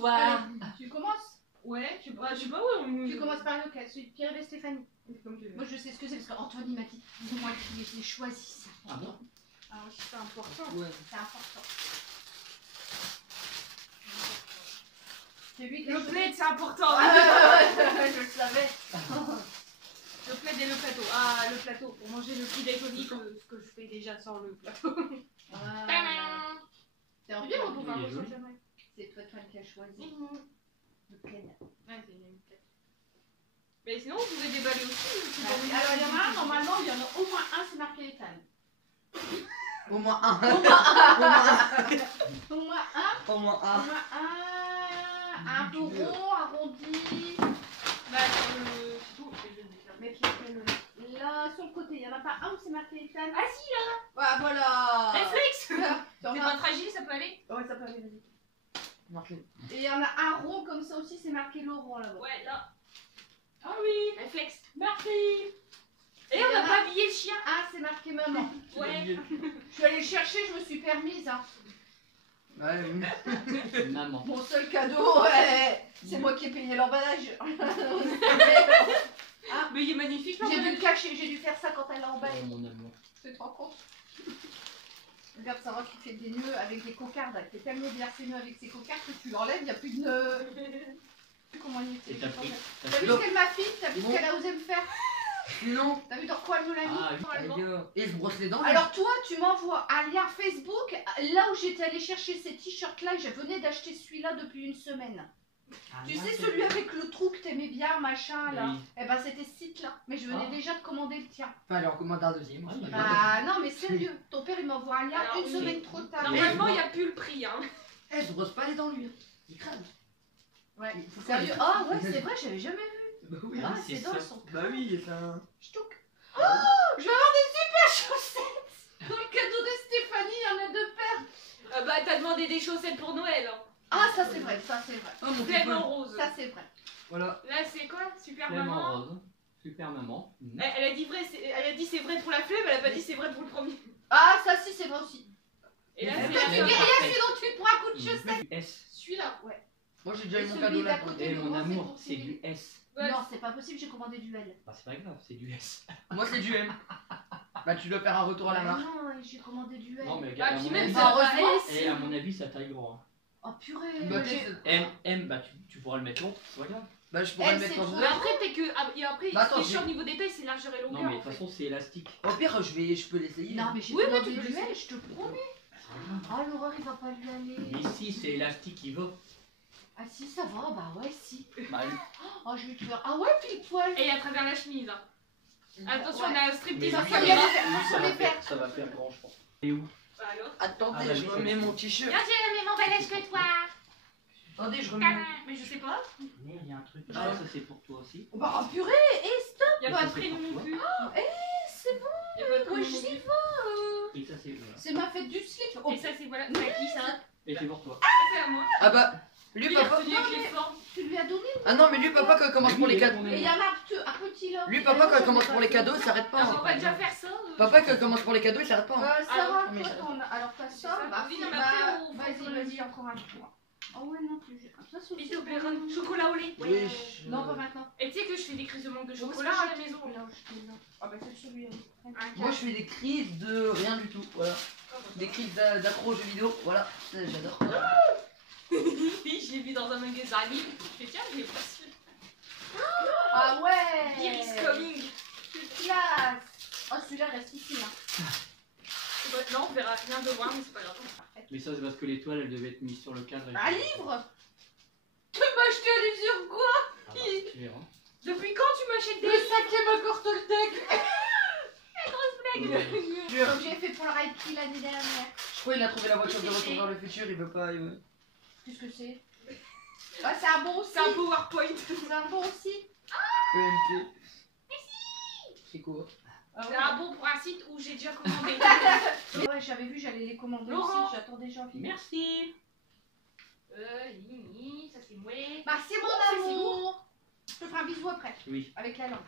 Bonsoir. Allez, tu commences? Ouais, je sais pas où. Tu commences par lequel? Celui de Pierre et Stéphanie. Comme tu veux. Moi je sais ce que c'est parce qu'Anthony m'a dit, c'est moi qui l'ai choisi ça. Ah bon? Ah, c'est important. Ouais. C'est important. C'est lui qui a Le choisi. plaid, c'est important. Je le savais. Le plaid et le plateau. Ah, le plateau. Pour manger le petit déjeuner, ce que je fais déjà sans le plateau. Voilà. C'est C'est bien, on peut Il faire est un joli. jamais. C'est toi qui as choisi le plaid. Ouais, c'est une plaid. Mais sinon, vous pouvez déballer aussi. Alors il y en a un, normalement, il y en a au moins un, c'est marqué Ethan. Au moins un. Au moins un. Au moins Au un. moins un peu rond, arrondi. Bah, c'est tout. Mais là, sur le côté, il n'y en a pas un où c'est marqué Ethan. Ah si, là. Ouais, voilà. Réflexe. T'en C'est as- pas fragile, ça peut aller. Ouais, ça peut aller, vas-y. Marqué. Et il y en a un rond comme ça aussi, c'est marqué Laurent là-bas. Ouais, là. Ah oui. Réflexe. Merci. Et on n'a pas habillé le chien. Ah, c'est marqué maman. Ouais. Je suis allée le chercher, je me suis permise. Hein. Ouais, maman. Mon seul cadeau, ouais, c'est moi qui ai payé l'emballage. Mais il est magnifique. J'ai dû le cacher, j'ai dû faire ça quand elle l'a Oh, emballé. mon amour. Tu te rends compte? Regarde Sarah qui fait des nœuds avec des cocardes. Elle fait tellement bien ses nœuds avec ses cocardes que tu l'enlèves, il n'y a plus de nœuds. Comment il était? Et t'as pris. T'as vu ce qu'elle m'a fait? T'as vu ce Bon. qu'elle a osé me faire? Non. T'as vu dans quoi elle nous l'a mis? Ah, d'ailleurs. Et je brosse les dents. Alors toi, tu m'envoies un lien Facebook, là où j'étais allée chercher ces t-shirts-là, et je venais d'acheter celui-là depuis une semaine. Ah, Tu là, sais, c'est- celui avec le trou que t'aimais bien, machin, là. Oui. Eh ben c'était ce site-là, mais je venais Ah. déjà de commander le tien. Enfin, alors, commande un deuxième. Ah, aussi. il y Ah non, mais sérieux, ton père il m'envoie un lien Alors, une oui. semaine trop tard. Normalement, il n'y a plus le prix. Hein. Eh, je brosse pas les dents, lui. Il crade. Ouais, Il faut sérieux. faire- Ah ouais, c'est vrai, j'avais jamais vu. Bah oui. Ah, c'est c'est dans ça. son. Bah oui, c'est un. Ch'touk. Oh, je vais avoir des super chaussettes. Dans le cadeau de Stéphanie, il y en a deux paires. Bah, t'as demandé des chaussettes pour Noël. Hein. Ah, ça c'est vrai, ça c'est vrai. Oh, mon Flemme copain. en rose. Ça c'est vrai. Voilà. Là, c'est quoi? Super Flemme en maman. rose. Super maman. Elle a dit vrai, elle a dit c'est vrai pour la flemme, elle a pas dit c'est vrai pour le premier. Ah, ça si, c'est vrai aussi. Et là, Mais c'est Toi, tu la dis fin. rien sinon tu te prends un coup de chaussette. Du S. Celui-là. Ouais. Moi, j'ai déjà eu mon Celui cadeau d'à là. côté. Et le mon grand, c'est amour, pour c'est Céline. du S. Ouais. Non, c'est pas possible, j'ai commandé du L. Bah, c'est pas grave, c'est du S. Moi, c'est du M. Bah, tu dois faire un retour à la Ah marque. non, j'ai commandé du L. Non, mais Bah, regarde, à puis mon même avis, ça heureusement. paraît. et à mon avis, ça taille grand. Hein. Oh purée. Bah, j'ai- M, bah, tu pourras le mettre long, c'est pas grave. Bah, je pourrais Elle, le mettre c'est quand je trop veux. Mais après, t'es que. Et après, Bah, attends, ce qui est chiant j'ai- au niveau détail, c'est largeur et longueur. Non, mais de en toute fait. façon, c'est élastique. Au pire, je peux l'essayer. Non, mais j'ai Oui, mais commandé tu peux du le L, je te promets. C'est pas grave. Ah, l'horreur, il va pas lui aller. Mais si, c'est élastique, il va. Ah si, ça va, bah ouais, si. Bah, Oh, je vais te faire. Ah ouais, pile poil. Et à travers la chemise. Hein. Attention, Ouais. on a un striptease. ça en fait famille. bien. ça les va faire, ça va faire grand, je pense. Et où? Bah, alors. Attendez, Ah, bah, je oui, remets c'est- mon t-shirt. Regarde, j'ai la même emballage que toi. Attendez, je remets mon. Mais je sais pas. Merde, il y a un truc. Ah. Ah, ça c'est pour toi aussi. Bah, purée, Il n'y a Et pas ça, de c'est prénom pour non toi. plus. c'est bon. Il y a pas de Ouais, prénom j'y non plus. vais. Et ça c'est voilà. C'est ma fête du slip. Oh, Et ça, c'est voilà. C'est à qui ça? Et c'est pour toi. Ça, c'est à moi. Ah bah, lui, Lui, il a papa. retenu avec les formes. tu lui as donné. Ah non, mais lui, papa, quand il commence pour les cadeaux. Et il y en a un petit là. Lui, papa, quand il commence pour les cadeaux, il s'arrête pas. Alors, hein. on va déjà faire ça. Papa, quand il commence pour les cadeaux, il s'arrête pas. hein. Sarah, mais toi, ça- t'en as. Alors, t'as C'est ça. ça. Bah, Oui, non, mais après, on- vas-y, encore un tour. Oh ouais, non, plus. Ça, c'est Vite, aussi au bon. Béron. Chocolat au lait. Oui. Non, pas maintenant. Et tu sais que je fais des crises de manque de Où chocolat est-ce que à la j'ai- maison. Là, je te les ai. Ah bah, c'est celui-là. Moi, je fais des crises de rien du tout. Voilà. Des crises d'accro aux jeux vidéo. Voilà. Ça, j'adore. Oui, je l'ai vu dans un magasin à Lille. Je fais tiens, je l'ai pas su. Ah ouais. Iris Coming. Classe. Oh, celui-là reste ici, là. Non, on verra rien de voir, mais c'est pas grave. Mais ça c'est parce que l'étoile elle devait être mise sur le cadre. Un livre. Tu m'as acheté un livre sur quoi? Ah bah, tu verras. Depuis quand tu m'achètes des Le 5e accord Toltec. Jure. Comme j'ai fait pour le Reiki l'année dernière. Je crois qu'il a trouvé la voiture de retour vers le futur. Il veut pas. Qu'est-ce que c'est? Ah, c'est un bon aussi. C'est un PowerPoint. C'est un bon aussi. EMP. C'est quoi? C'est un bon pour un site où j'ai déjà commandé. Ouais, j'avais vu, j'allais les commander Laurent. aussi. J'attends déjà. Merci. Ça c'est moi. Bah, c'est mon Ça, c'est amour. Je te ferai un bisou après. Oui. Avec la langue.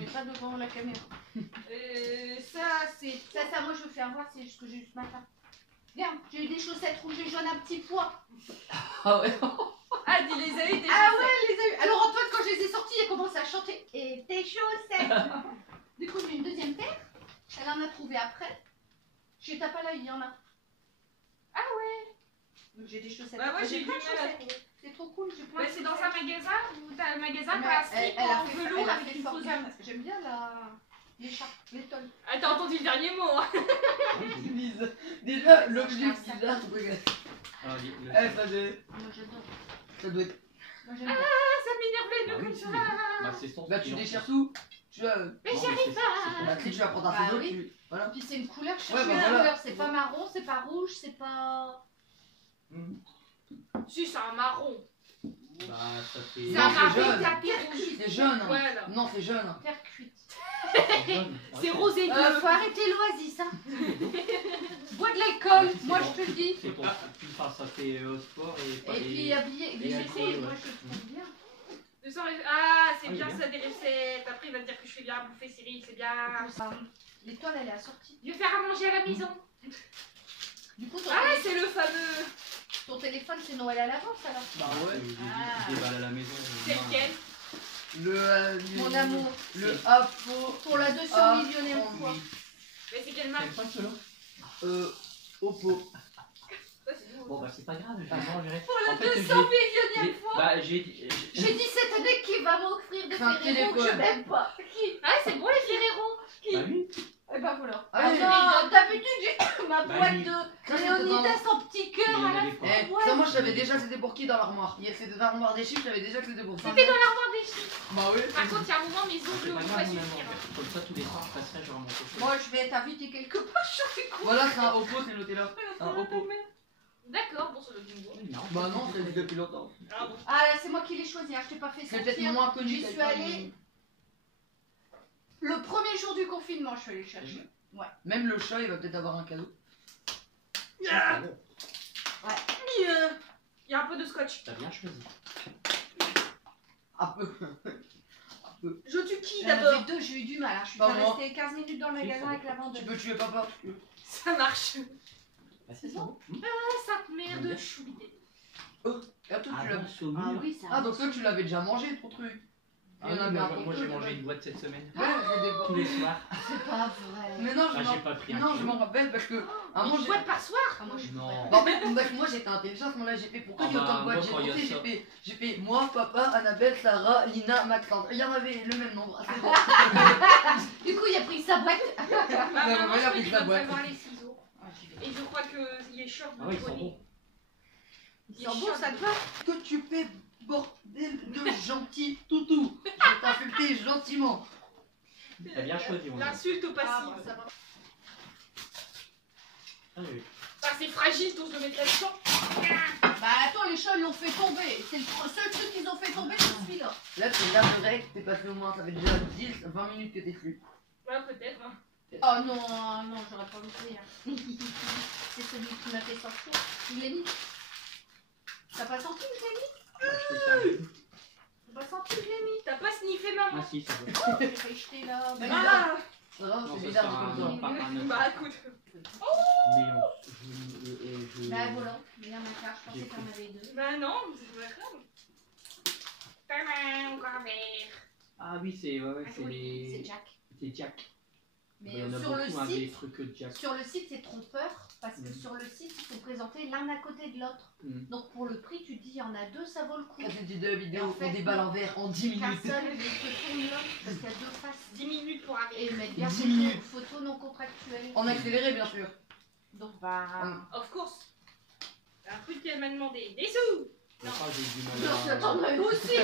Mais pas devant la caméra. Ça c'est. Ça, moi je veux faire voir, c'est ce que j'ai eu ce matin. Regarde, j'ai eu des chaussettes rouges et jaunes à petits pois. Ah ouais. Ah, Ah, tu les as eu, tes Ah chaussettes. ouais, elle les a eu. Alors Antoine, quand je les ai sortis, il a commencé à chanter. Et tes chaussettes. Du coup, j'ai une deuxième paire. Elle en a trouvé après. Chez Tapala, il y en a. Ah ouais. Donc j'ai des chaussettes. Bah, moi, j'ai eu du plein mal de à chaussettes. trouver. C'est trop cool, j'ai plein Ouais, de c'est dans un chaussettes. magasin où t'as le magasin, Mais t'as un slip elle a en fait, velours elle a avec fait une fort fausse gamme. gamme. J'aime bien l'écharpe, l'étole. Ah, t'as entendu le dernier mot, hein. Lise. Déjà, Ouais, l'objet je pense qu'il ça. a, regarde. Alors, Eh, Moi j'adore. ça doit être. Moi j'aime bien. Ah, ça m'énerve les bah deux oui, comme c'est ça. des- bah, c'est son Là, tu style, en déchires plus. tout. Tu vois. Mais Non, j'y arrive c'est- c'est Bah, ton si tu vas prendre un Bah ciseau, oui. tu. Voilà. Puis c'est une couleur, je Ouais, cherche bah la voilà. couleur. C'est pas marron, c'est pas rouge, c'est pas. Si, c'est un marron. Bah, ça fait. C'est Non, un c'est marron jaune. tapis rouge. C'est jaune. Hein. Ouais, là. Non, c'est jaune. Terre cuite. C'est jaune. C'est rose et bleu. Faut arrêter l'oasis, hein. Bois de l'alcool, c'est moi bon. je te le dis. C'est ton. Enfin, ça fait au sport et pas Et les- puis habillé, et c'est alcool, moi ouais. je le trouve bien. Ah, c'est Ah, bien il est ça des recettes. Après, il va te dire que je fais bien à bouffer, Cyril, c'est bien. L'étoile elle est assortie. Je vais faire à manger à la maison. Du coup Ah, c'est le fameux. ton téléphone c'est Noël à l'avance alors. Bah ouais. Ah. Des balles à la maison. C'est lequel? Mon amour, Le Apo. pour la 200 Ah, millionième oh, fois. oui. Mais c'est quelle marque? C'est pas cela. Oppo. Ouais, c'est nouveau. Bon, bah, c'est pas grave, je vais manger. Pour la En fait, 200 millionième fois. Bah, j'ai. J'ai dit cette année qui va m'offrir des C'est un Ferrero que je téléphone. n'aime pas. Qui? Ah, c'est bon les Ferrero. Bah oui. Eh ben voilà. Ah oui. non, d'habitude j'ai ma Bah boîte oui. de Ça, c'était dans- Léonidas en petit Mais cœur il y en à la avait pas. Eh, Ouais. ça, moi, je savais déjà c'était pour qui dans l'armoire. C'était dans l'armoire des chiffres, je savais déjà que c'était pour ça. C'était dans l'armoire des chiffres. Bah oui. Par contre, il y a un moment, mes C'est ongles pas vont grave, pas mon suffire. amour. Comme ça, tous les soirs, je passerai, je remonte au chaud. Moi je vais être invitée quelque part, je suis con. Voilà, c'est un Oppo, c'est noté là. C'est un Oppo. D'accord, bon, ça doit être nouveau. Oui, non. Bah non, c'est depuis longtemps. Ah bon. Ah là c'est moi qui l'ai choisi, hein. Je t'ai pas fait C'est peut-être sortir. moins connu. J'y suis allée le premier jour du confinement, je suis allée le chercher. Même le chat, il va peut-être avoir un cadeau. Ah, il y a un peu de scotch. T'as bien choisi. Un peu. Je tue qui J'en avais d'abord? deux, j'ai eu du mal. Hein. Je suis Pas déjà moi. restée 15 minutes dans le Si, magasin ça avec la Tu vendeuse. peux tuer papa. Ça marche. Bah, c'est ça. Ah, sainte mère de chou. Et toi, tu l'as. Avance au Ah mur. oui, ça. Ah, donc toi, tu l'avais déjà mangé ton truc. Ah Il y en oui, avait un moi, pour moi, deux, j'ai là. mangé une boîte cette semaine. Ouais, j'ai des Tous les soirs. C'est pas vrai. Mais non, Ah, j'ai pas pris un non, je kilo. m'en rappelle parce que. À un moment, Une j'ai. boîte par soir. Ah, moi, je suis Non. prête. Bah, en fait, moi j'étais intelligent à ce moment-là, j'ai fait pourquoi il y a Ah autant de bah, boîtes. moi, J'ai quand il y a compté, ça. j'ai fait moi, papa, Annabelle, Sarah, Lina, Maxence. Il y en avait le même nombre. C'est bon. Du coup, il a pris sa boîte. Ma Ouais, maman, ouais, je avec vais la lui boîte. avoir les ciseaux. Et je crois qu'il est short Ah de ouais, ils sont Tony. bons. Ils sont bons, ça te va? Que tu fais, bordel de gentil toutou. Je vais t'insulter gentiment. T'as bien choisi, mon amour. L'insulte au Ah, passif. bah, ça va. Ah oui. Ah, c'est fragile, tous le mettre là-dedans. Bah attends, les chats ils l'ont fait tomber. C'est le seul truc qu'ils ont fait tomber, c'est celui-là. Là, c'est là, c'est vrai que t'es passé au moins, ça fait déjà 10, 20 minutes que t'es dessus. Ouais, peut-être. Hein. Oh non, non, j'aurais pas voulu. Hein. C'est celui qui m'a fait sortir. Il l'a mis. T'as pas senti que je l'ai mis? Bah, je fais ça un peu. T'as pas senti que je l'ai mis? T'as pas sniffé maman? Ah si, ça va. J'ai failli jeter là. Mais Ah Ça va, Non, c'est ça bizarre sera de un comme ça. autre, un autre. Bah écoute. Mais je... Bah voilà, mais il y en a qu'un, je pensais qu'il y en avait deux. Bah non, c'est pas grave. Tadam, encore un verre. Ah oui, c'est ouais, Ah C'est c'est les... Jack. C'est Jack. Mais Il y en a sur le beaucoup, hein, des site, trucs Jack. sur le site c'est trompeur parce que sur le site ils sont présentés l'un à côté de l'autre. Mm. Donc pour le prix tu dis il y en a deux, ça vaut le coup. Quand tu dis deux vidéos, En fait, on déballe en verre en 10 Qu'un minutes. seul, il se tourne l'autre parce qu'il y a deux faces. 10 minutes pour arriver. Et mettre bien 10 photo, minutes. photo non contractuelle. En accéléré, bien sûr. Donc bah. Of course. C'est un truc qu'elle m'a demandé. Des sous. Non, pas, j'ai du Non, mal ça à... t'en as eu aussi.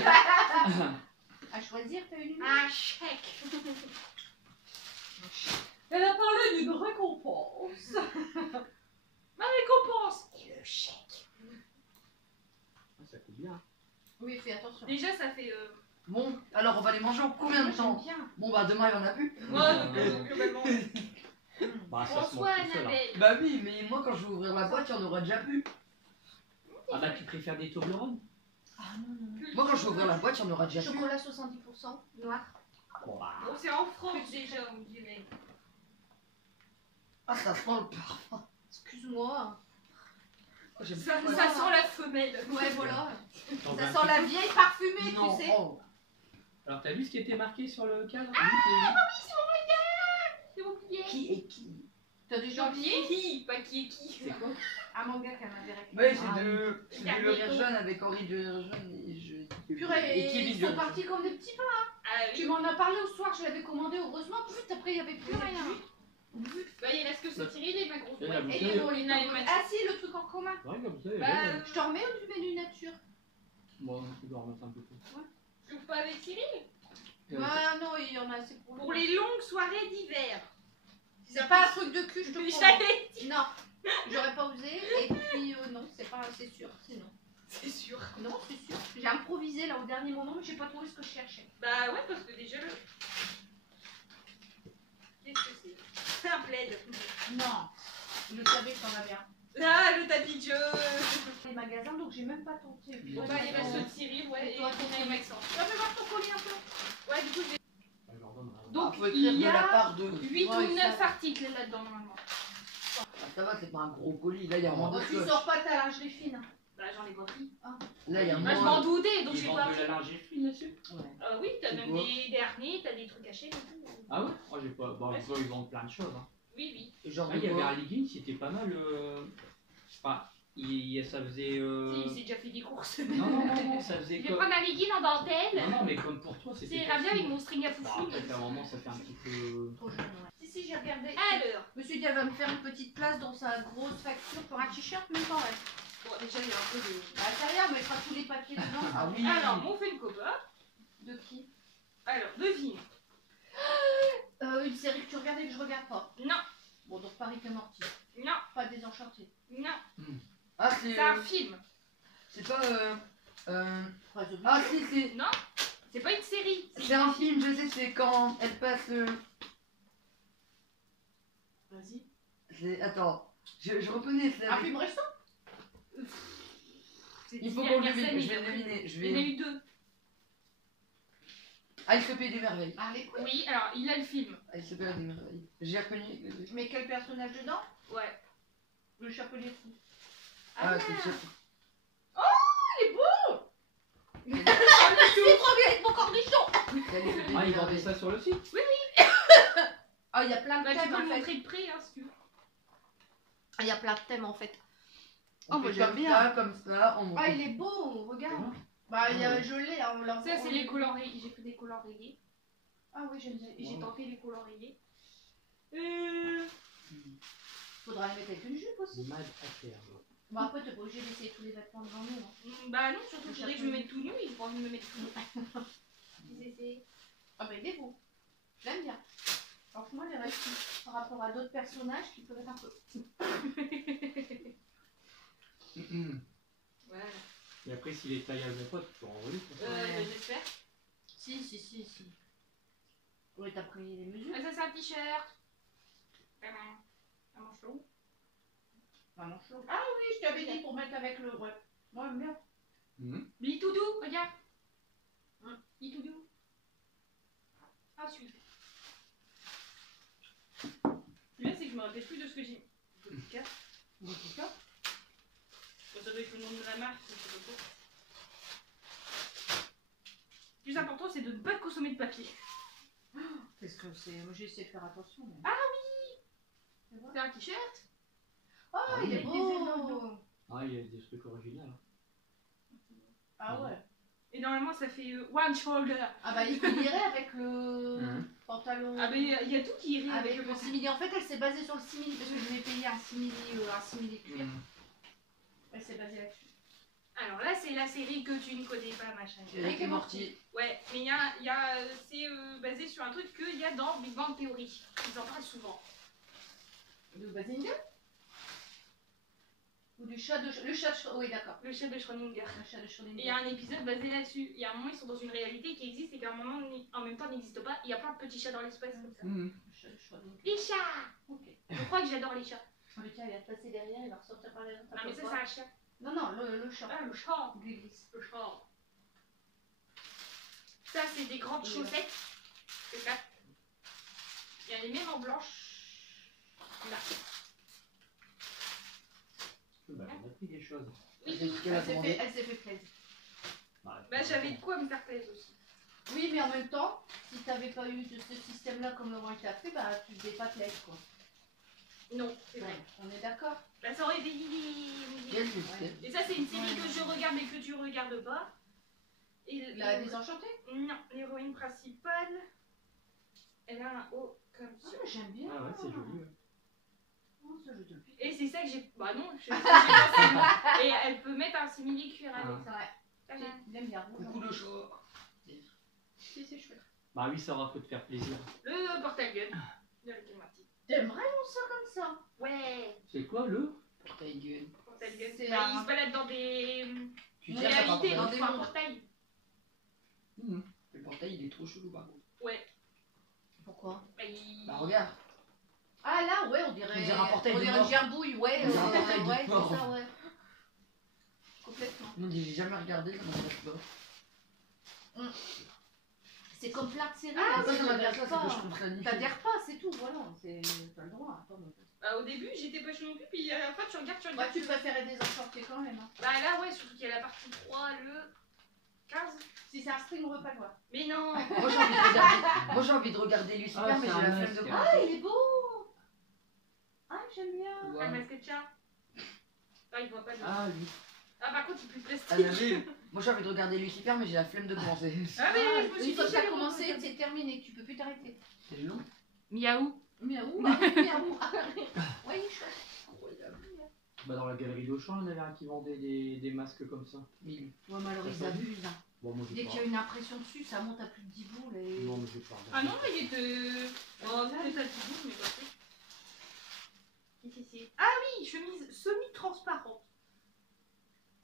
À choisir, t'as une Un chèque. Elle a parlé d'une récompense. Ma récompense. Et le chèque. Ah, ça coûte bien. Oui, fais attention. Déjà, ça fait. Bon, alors on va les manger en combien de temps? Bien. Bon, bah demain il y en a plus. Moi, globalement. Bah, ça se François, mange tout seul. Hein. Annabelle. Bah oui, mais moi quand je vais ouvrir la boîte, il y en aura déjà plus. Ah bah, tu préfères des Toblerones? Ah non, non. Moi quand je vais ouvrir la boîte, il y en aura déjà plus. Chocolat 70%, noir. Bon, bah... Bon, c'est en France déjà, on dirait. Ah, ça sent le parfum. Excuse-moi. J'aime Ça, pas. ça sent la femelle. Ouais, voilà. T'en Ça Ça un sent petit la peu. vieille parfumée, Non, tu sais. oh. Alors, t'as vu ce qui était marqué sur le cadre? J'ai oublié. Qui est qui? T'as J'ai déjà oublié oublié qui, pas qui est qui. C'est quoi? un manga qu'elle m'avait réclamé. Ouais, Ah, c'est de Le Rire Jeune avec Henri de Rire Jeune et je. Purée, et Kevin ils de sont Rire Jeune. partis comme des petits pains. Ah Tu oui. m'en as parlé au soir, je l'avais commandé, heureusement. Put, après, il n'y avait plus rien. Bah, il reste que ce Cyril et ma grosse Et la boîte. Et bouteille. les mots, les Il y en a mots. une matière. Ah si, le truc en commun. Ouais, comme ça, Bah, Je t'en remets ou tu mets du nature? Bon, tu dois remettre un peu plus. je joue pas avec Cyril. Ah non, il y en a assez pour Pour les longues soirées d'hiver. C'est pas un truc de cul, je te Mais promets. j'avais- Non, j'aurais pas osé. Et puis non, c'est sûr, c'est non. C'est sûr. Non, c'est sûr. J'ai improvisé là au dernier moment, mais j'ai pas trouvé ce que je cherchais. Bah ouais, parce que déjà le. Qu'est-ce que c'est? C'est un plaid. Non, je savais que t'en avais un. Ah, le tapis de jeu. Les magasins, donc j'ai même pas tenté. Bon bah, il reste ceux de Cyril, ouais, et toi, ton ton Maxence. Tu vas me voir ton colis un peu? Ouais, du coup, j'ai. Bah, je leur donne un- Donc, faut il écrire y de la a part de. 8 Ouais, ou 9 ça. articles là-dedans, normalement. Ah, ça va, c'est pas un gros colis. Là, il y a moins Bon, de tu choses. sors pas ta lingerie fine. Bah, j'en ai pas pris. Là, il y a Bah, je moins. m'en doutais, donc Ils j'ai vendent pas de la pris. lingerie fine là-dessus? Ouais. Oui, t'as C'est même quoi des derniers, t'as des trucs à chaîne et tout. Ah ouais? Moi, j'ai pas. Bon, ils vendent plein de choses. Hein. Oui, oui. Et genre Ah, de il y avait quoi un legging, c'était pas mal. Enfin, ça faisait. Si, il s'est déjà fait des courses. Non, non, non, non, ça faisait Je vais comme. prendre un legging en dentelle. Non, non, mais comme pour toi, Ça c'était. ira bien facile. avec mon string à Bon, foufou. après, à un moment, ça fait un petit peu. Trop jeune, ouais. Si, j'ai regardé. Alors, Je me suis dit, elle va me faire une petite place dans sa grosse facture pour un t-shirt, même pas vrai. bon, déjà, il y a un peu de. Bah, c'est rien, mais elle fera tous les papiers dedans. Ah oui. Alors, mon fait une copa. De qui? Alors, devine. Une série que tu regardes et que je regarde pas. Non, Bon, donc Paris que Morty. non, Pas Désenchanté. non. Ah, c'est. C'est un film. C'est pas. Pas The Ah, si, c'est. Non, c'est pas une série. C'est un film, je sais, c'est quand elle passe. Vas-y. C'est. Attends. Je reconnais. C'est Un avec- film récent? C'est Il faut d'il y a qu'on le quelques devine. années. Je vais le deviner. Je Il y en a vais. eu 2. Alice au pays des merveilles. Ah, les couilles. Oui, alors, il a le film. Alice au pays des merveilles. J'ai reconnu. Mais quel personnage dedans? Ouais. Le chapelier fou. Ah, c'est sûr. Il est beau! C'est trop bien avec mon cornichon! C'est Alice au pays des Ah, ils vendaient merveilles. ça sur le site? Ah, il y a plein de Bah, tu thèmes peux en le fait. montrer de près, hein, si tu veux. Il y a plein de thèmes en fait. On Oh, moi, fait j'aime comme bien. ça, comme ça. On... Ah, il est beau, regarde. Comment? Bah, il y a, Ah ouais. je l'ai, hein, on l'a Ça, c'est les couleurs rayées. J'ai fait des couleurs rayées. Ah oui, j'aime bien. J'ai tenté les couleurs rayées. Faudra les mettre avec une jupe aussi. Mad à terre. Bon, après, t'es pas obligé d'essayer tous les vêtements devant nous. Hein. Bah non, surtout que je voudrais que je me mette tout nu. Ils ont pas envie de me mettre tout nu. Ils essaient. Ah, bah, il est beau. Je l'aime bien. Franchement, il est réussi par rapport à d'autres personnages qui peuvent être un peu. Voilà. Et après, si les taillages de potes, tu peux envoyer. Ouais. J'espère. Si. Oui, t'as pris les mesures. Ah, ça, c'est un t-shirt. Un manche long. Ah oui, je t'avais dit pour mettre avec le. Ouais. Moi, j'aime bien. Mais il est tout doux, regarde. Il est tout doux. Ensuite. Le bien, c'est que je me rappelle plus de ce que j'ai mis. Botica. Botica. Bon, ça doit être le nom de la marque. Je sais pas quoi. Le plus important, c'est de ne pas consommer de papier. Qu'est-ce que c'est? Moi, j'ai essayé de faire attention. Mais... Ah oui. C'est un t-shirt. Oh, il est avec des ailes dans le beau! Ah, il y a des trucs originaux. Hein. Ah ouais. Et normalement, ça fait one shoulder. Ah bah, il irait avec le pantalon. Ah, mais il y a tout qui irait Avec avec le le simili. En fait, elle s'est basée sur le simili parce que je lui ai payé un simili cuir. Elle s'est basée là-dessus. Alors là, c'est la série que tu ne connais pas, machin. Rick et Morty. Ouais, mais c'est basé sur un truc qu'il y a dans Big Bang Theory. Ils en parlent souvent. De Bazinga? Ou du chat de. Le chat de. Oui, d'accord. Le chef de Schrödinger. Le chat de Schrödinger. Et il y a un épisode basé là-dessus. Il y a un moment, ils sont dans une réalité qui existe et qu'à un moment, en même temps, n'existe pas. Il y a plein de petits chats dans l'espace comme ça. Le chat de Schrödinger. Les chats! Ok. Je crois que j'adore les chats. Le chat, il va passer derrière, il va ressortir par derrière. Non, mais ça, c'est un chat. Non, le chat. Ah, le chat! Il glisse. Le chat. Ça, c'est des grandes Oui, chaussettes. C'est ça. Il y a les mêmes en blanche. Là. Bah, on a pris des choses. Oui. C'est ce qu'elle a commandé. Elle s'est fait plaisir. j'avais de quoi me faire plaisir aussi. Oui, mais en même temps, si t'avais pas eu ce système-là comme Laurent il t'a fait, bah tu faisais pas de lait, quoi. Non, c'est vrai. On est d'accord. Bah, ça aurait été... Quel système? Et ça, c'est une série que je regarde mais que tu regardes pas. Et La désenchantée. Non, l'héroïne principale, elle a un haut comme Ah, ça. j'aime bien. Ah ouais, c'est joli. Ouais. Oh, ça, je te le pique. Et c'est ça que j'ai... Bah non, je sais pas. Et elle peut mettre un simili-cuir avec. C'est vrai. Tadam. Il aime bien rouge. Beaucoup de choix. Si, c'est chouette. Bah oui, ça aura fait te faire plaisir. Le porte-à-gueule de Rick et Morty. T'aimes vraiment ça comme ça? Ouais. C'est quoi le Portail gueule. Porte-à-gueule. C'est Bah, un- il se balade dans des... Tu Une tiens ça par réalités, dans portail. des enfin, un mondes. portail. Le portail il est trop chelou par contre. Ouais. Pourquoi? Bah, il... Bah regarde. Ah là, ouais, on dirait. On dirait un portail on de dirait mort. une gerbouille, ouais. On dirait un portail de ouais, mort. c'est ça, ouais. Complètement. Non, j'ai jamais regardé, ça m'intéresse pas. C'est comme plein de séries. Ah, là, ça m'intéresse pas, t'adhères c'est que je comprenne ni T'adhères pas, c'est tout, voilà. T'as le droit. Attends, mais... Bah, au début, j'étais pas chou non plus, puis à la fin, tu regardes, Bah, tu préférais Désenchanté quand même. Hein. Bah là, ouais, surtout qu'il y a la partie 3, le 15. Si c'est un string, on veut pas le voir. Mais non. Moi j'ai envie de regarder. Moi j'ai envie de regarder Lucifer, Ah, mais c'est j'ai un la masque. flemme de Ah, commencer. il est beau. Ah, j'aime bien. Un Ouais. masque de chat. Ah, il voit pas de... Ah oui. Ah, par contre, il pue le Ah, plastique. t'as vu? Moi j'ai envie de regarder Lucifer, mais j'ai la flemme de commencer. Ah, mais je me suis Une fois dit, que t'as j'allais commencé, regarder. c'est terminé. Tu peux plus t'arrêter. C'est long. Miaou. Miaou, miaou. Oui, chouette. Incroyable. Bah dans la galerie d'Auchan, il y en avait un qui vendait des masques comme ça. 1000. Ouais, mais alors ils Ça, ça dit. abusent. Hein. Bon, moi j'ai Dès pas. qu'il y a une impression dessus, ça monte à plus de 10 boules. Et... Non, mais j'ai pas. Ah non, il était... Oh, peut-être un petit bout, mais pas plus. Si. Ah oui, chemise semi-transparente.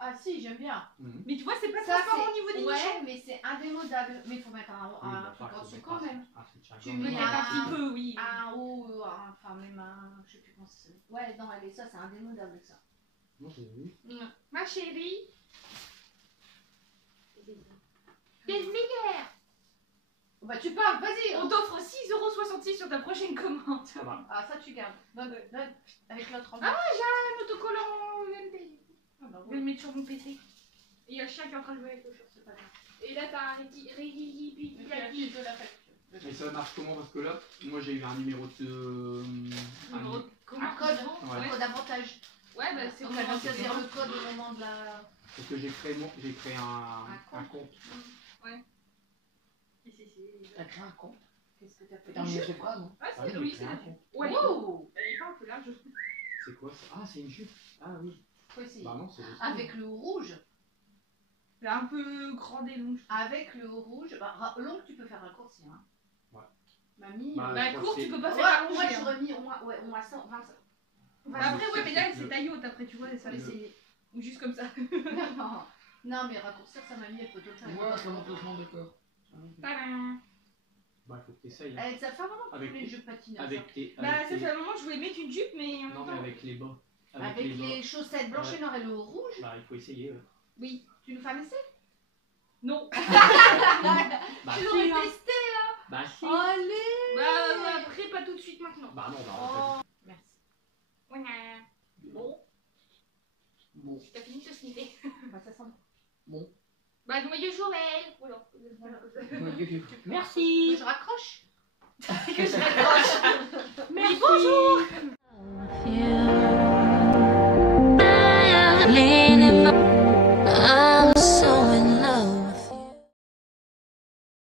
Ah si, j'aime bien. Mhm. Mais tu vois, c'est pas Ça, transparent au niveau des ouais, nichons. mais c'est indémodable. Mais il faut mettre un Oui, truc bah, en faut dessous mettre quand un- même. un switch à Tu gomme. mets Peut-être un petit peu, oui. Un haut, enfin même un... Je sais plus comment ça s'appelle. Ouais, non, allez, ça c'est indémodable ça. Non, j'ai vu. Ma chérie. Des milliards. Bah tu parles, vas-y. On t'offre 6,66 € sur ta prochaine commande. Ça va. Ah ça tu gardes. Donne, avec l'autre en Ah, un autocollant UMD. Ah, bah, Je vais le mettre sur mon PC. Et il y a le chien qui est en train de jouer avec le chat, c'est pas grave. Et là, t'as un Rigi de la facture. Et ça marche comment? Parce que là, moi j'ai eu un numéro de. Un code, Ouais. un code avantage. Ouais, bah c'est Donc bon. elle va c'est saisir bien. le code au moment de la... Parce que j'ai créé un compte. T'as créé un compte? Qu'est-ce que t'as fait? Putain, mais je sais pas, non? Ah, Ah c'est oui, oui, j'ai c'est créé un la compte. Ouais, Wow. elle est pas un peu large. C'est quoi ça? Ah, c'est une jupe. Ah oui. Faut essayer. Bah non, c'est le Avec le haut rouge. Elle est un peu grande et longue. Avec le haut rouge. Bah, long, tu peux faire raccourci. Hein. Ouais. Mamie. Bah, Bah, je crois court, que tu c'est- peux pas ouais, faire allonger. moi hein. j'aurais mis au moins 100, 20. Bah, après, ouais, mais là, Le- c'est taille haute après, tu vois, ça le- essayer. Ou juste comme ça. non, non, mais raccourcir sa mamie, elle peut tout faire. Ouais, ça monte au de corps. Tadam. Bah, il faut que t'essayes. Hein. Elle, ça fait vraiment Avec- tous les jeux patinage. Avec tes. Bah, avec ça tes- fait un moment que je voulais mettre une jupe, mais en même Non, mais temps. avec les bas. Avec les bas. les chaussettes blanches et noires et le haut rouge. Bah, il faut essayer. Oui. Tu nous fais un essai? Non. Bah, Tu si, l'aurais hein. testé. Bah, si. Allez. Bah, après, pas tout de suite maintenant. Bah, non, bah, Oh, merci. Voilà. Bon, Bon. t'as fini de te sniffer. Bah, ça sent Bon. Bah, noyau Joël. Voilà. Merci. Je raccroche. Que je